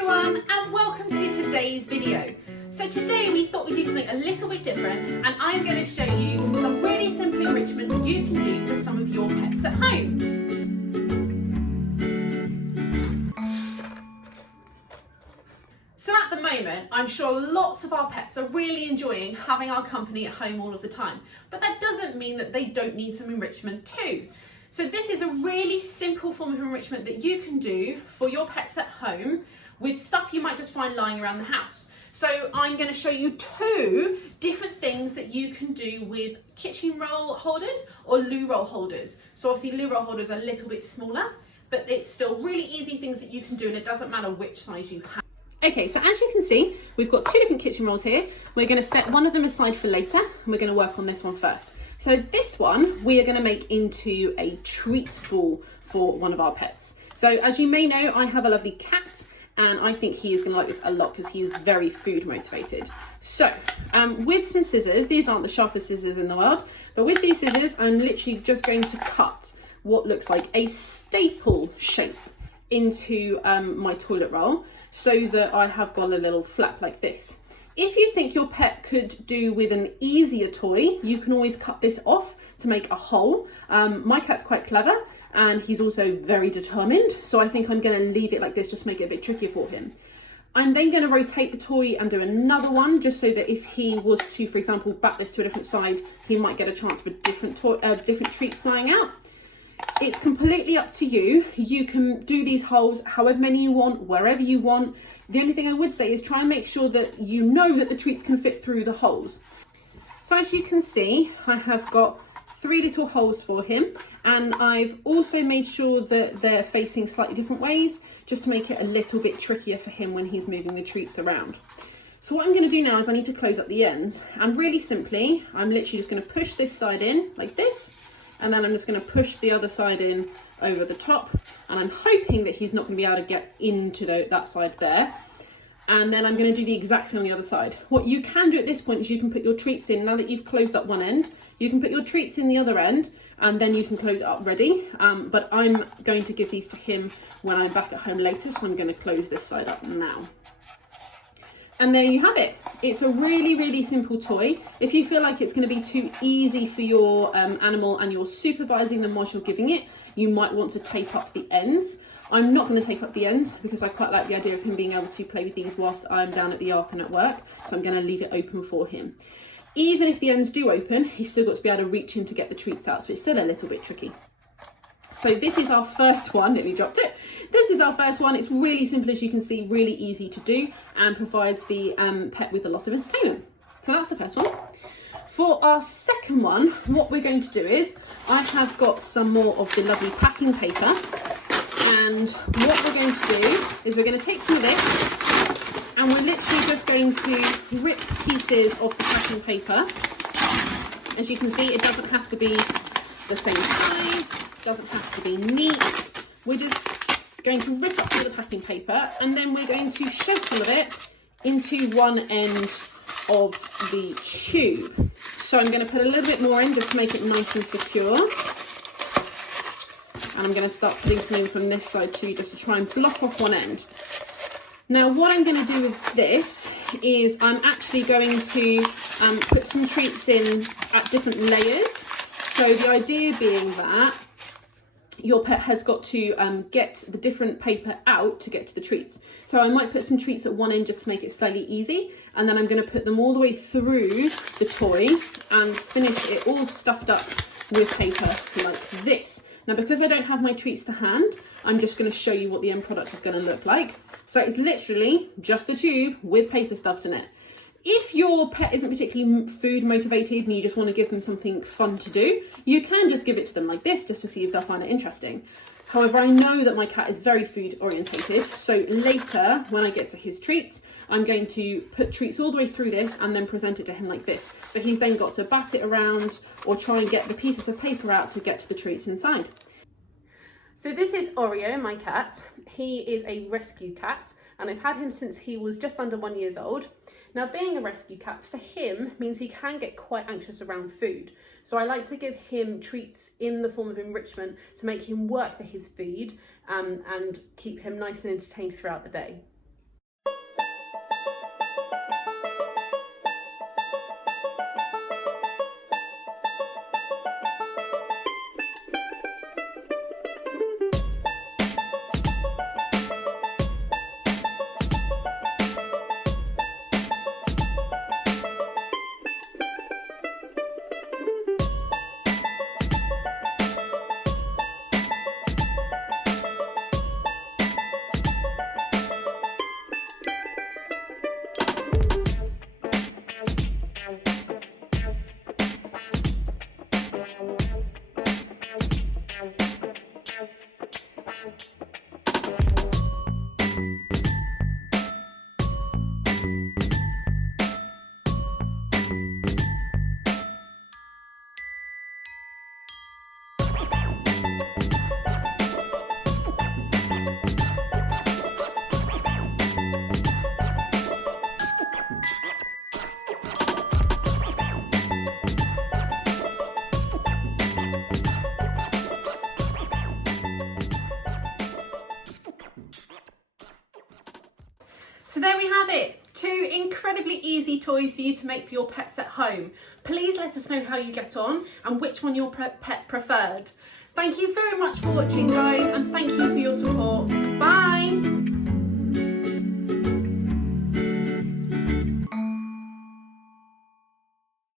everyone and welcome to today's video. So today we thought we'd do something a little bit different and I'm going to show you some really simple enrichment that you can do for some of your pets at home. So at the moment, I'm sure lots of our pets are really enjoying having our company at home all of the time, but that doesn't mean that they don't need some enrichment too. So this is a really simple form of enrichment that you can do for your pets at home with stuff you might just find lying around the house. So I'm going to show you two different things that you can do with kitchen roll holders or loo roll holders. So obviously loo roll holders are a little bit smaller, but it's still really easy things that you can do and it doesn't matter which size you have. Okay, so as you can see, we've got two different kitchen rolls here. We're going to set one of them aside for later and we're going to work on this one first. So this one we are going to make into a treat ball for one of our pets. So as you may know, I have a lovely cat and I think he is going to like this a lot because he is very food motivated. So with some scissors, these aren't the sharpest scissors in the world, but with these scissors I'm literally just going to cut what looks like a staple shape into my toilet roll so that I have got a little flap like this. If you think your pet could do with an easier toy, you can always cut this off to make a hole. My cat's quite clever and he's also very determined, so I think I'm going to leave it like this just to make it a bit trickier for him. I'm then going to rotate the toy and do another one just so that if he was to, for example, back this to a different side, he might get a chance for a different treat flying out. It's completely up to you. You can do these holes however many you want, wherever you want. The only thing I would say is try and make sure that you know that the treats can fit through the holes. So as you can see, I have got 3 little holes for him and I've also made sure that they're facing slightly different ways just to make it a little bit trickier for him when he's moving the treats around. So what I'm going to do now is I need to close up the ends and really simply, I'm literally just going to push this side in like this. And then I'm just going to push the other side in over the top. And I'm hoping that he's not going to be able to get into that side there. And then I'm going to do the exact same on the other side. What you can do at this point is you can put your treats in, now that you've closed up one end, you can put your treats in the other end and then you can close it up ready. But I'm going to give these to him when I'm back at home later. So I'm going to close this side up now. And there you have it. It's a really, really simple toy. If you feel like it's going to be too easy for your animal and you're supervising them whilst you're giving it, you might want to tape up the ends. I'm not going to tape up the ends because I quite like the idea of him being able to play with these whilst I'm down at the Ark and at work. So I'm going to leave it open for him. Even if the ends do open, he's still got to be able to reach in to get the treats out. So it's still a little bit tricky. So this is our first one, nearly dropped it. This is our first one. It's really simple, as you can see, really easy to do and provides the pet with a lot of entertainment. So that's the first one. For our second one, what we're going to do is, I have got some more of the lovely packing paper. And what we're going to do is we're going to take some of this and we're literally just going to rip pieces of the packing paper. As you can see, it doesn't have to be the same size. Doesn't have to be neat. We're just going to rip up some of the packing paper and then we're going to shove some of it into one end of the tube. So I'm going to put a little bit more in just to make it nice and secure. And I'm going to start putting some in from this side too, just to try and block off one end. Now what I'm going to do with this is I'm actually going to put some treats in at different layers. So the idea being that your pet has got to get the different paper out to get to the treats. So I might put some treats at one end just to make it slightly easy. And then I'm going to put them all the way through the toy and finish it all stuffed up with paper like this. Now, because I don't have my treats to hand, I'm just going to show you what the end product is going to look like. So it's literally just a tube with paper stuffed in it. If your pet isn't particularly food motivated and you just want to give them something fun to do, you can just give it to them like this just to see if they'll find it interesting. However, I know that my cat is very food orientated, so later when I get to his treats, I'm going to put treats all the way through this and then present it to him like this. So he's then got to bat it around or try and get the pieces of paper out to get to the treats inside. So this is Oreo, my cat. He is a rescue cat and I've had him since he was just under 1 year old. Now, being a rescue cat for him means he can get quite anxious around food. So I like to give him treats in the form of enrichment to make him work for his food and keep him nice and entertained throughout the day. So there we have it, 2 incredibly easy toys for you to make for your pets at home. Please let us know how you get on and which one your pet preferred. Thank you very much for watching, guys, and thank you